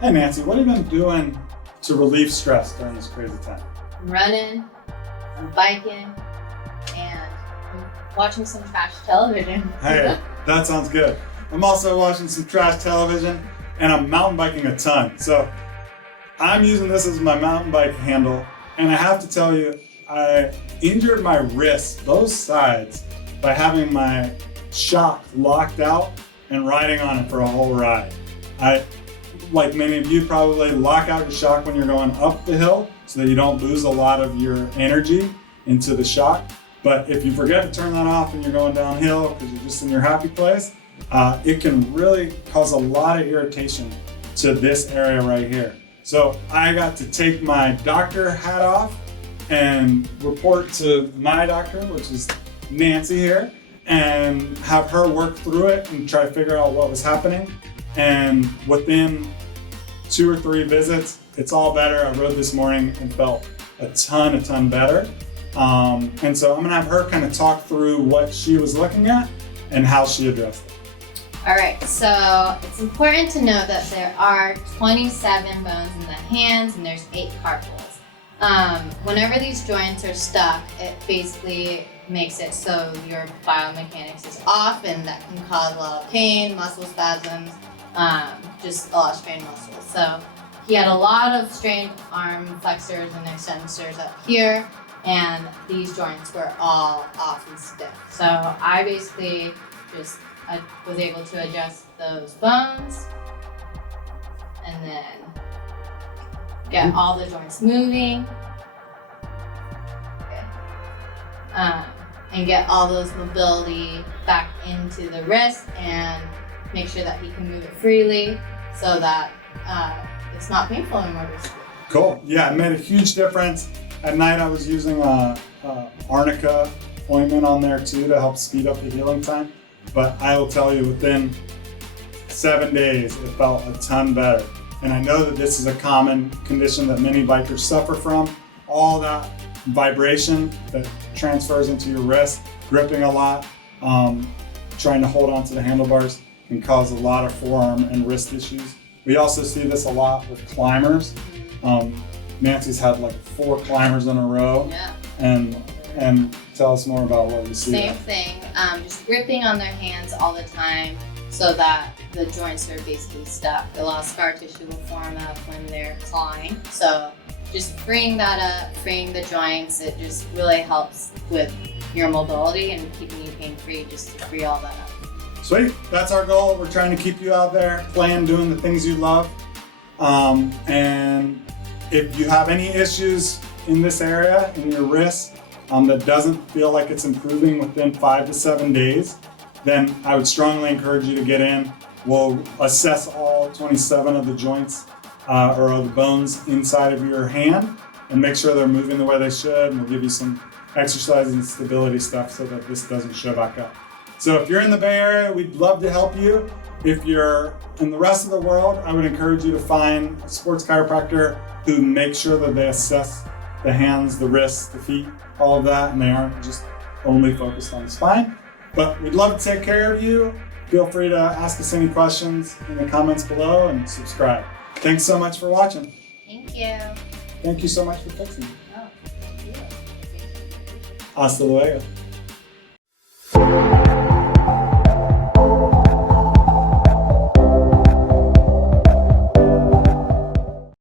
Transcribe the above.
Hey Nancy, what have you been doing to relieve stress during this crazy time? I'm running, I'm biking, and I'm watching some trash television. Hey, that sounds good. I'm also watching some trash television and I'm mountain biking a ton. So I'm using this as my mountain bike handle. And I have to tell you, I injured my wrists, both sides, by having my shock locked out and riding on it for a whole ride. I, like many of you, probably lock out your shock when you're going up the hill so that you don't lose a lot of your energy into the shock. But if you forget to turn that off and you're going downhill because you're just in your happy place, it can really cause a lot of irritation to this area right here. So I got to take my doctor hat off and report to my doctor, which is Nancy here, and have her work through it and try to figure out what was happening. And within 2 or 3 visits, it's all better. I rode this morning and felt a ton better. And so I'm gonna have her kind of talk through what she was looking at and how she addressed it. All right, so it's important to know that there are 27 bones in the hands and there's 8 carpals. Whenever these joints are stuck, it basically makes it so your biomechanics is off, and that can cause a lot of pain, muscle spasms, just a lot of strained muscles. So he had a lot of strained arm flexors and extensors up here, and these joints were all off and stiff. So I basically I was able to adjust those bones and then get all the joints moving. Okay. And get all those mobility back into the wrist and make sure that he can move it freely so that it's not painful anymore. Cool. Yeah, it made a huge difference. At night I was using arnica ointment on there too to help speed up the healing time. But I will tell you, within 7 days, it felt a ton better. And I know that this is a common condition that many bikers suffer from. All that vibration that transfers into your wrist, gripping a lot, trying to hold onto the handlebars can cause a lot of forearm and wrist issues. We also see this a lot with climbers. Nancy's had like 4 climbers in a row. Yeah. And tell us more about what you see. Same thing, just gripping on their hands all the time so that the joints are basically stuck. A lot of scar tissue will form up when they're clawing. So just freeing that up, freeing the joints, it just really helps with your mobility and keeping you pain-free, just to free all that up. Sweet, that's our goal. We're trying to keep you out there playing, doing the things you love. And if you have any issues in this area, in your wrist, that doesn't feel like it's improving within 5 to 7 days, then I would strongly encourage you to get in. We'll assess all 27 of the joints or the bones inside of your hand and make sure they're moving the way they should. And we'll give you some exercise and stability stuff so that this doesn't show back up. So if you're in the Bay Area, we'd love to help you. If you're in the rest of the world, I would encourage you to find a sports chiropractor who makes sure that they assess the hands, the wrists, the feet, all of that, and they aren't just only focused on the spine. But we'd love to take care of you. Feel free to ask us any questions in the comments below and subscribe. Thanks so much for watching. Thank you. Thank you so much for fixing it. Oh, thank you. Hasta luego.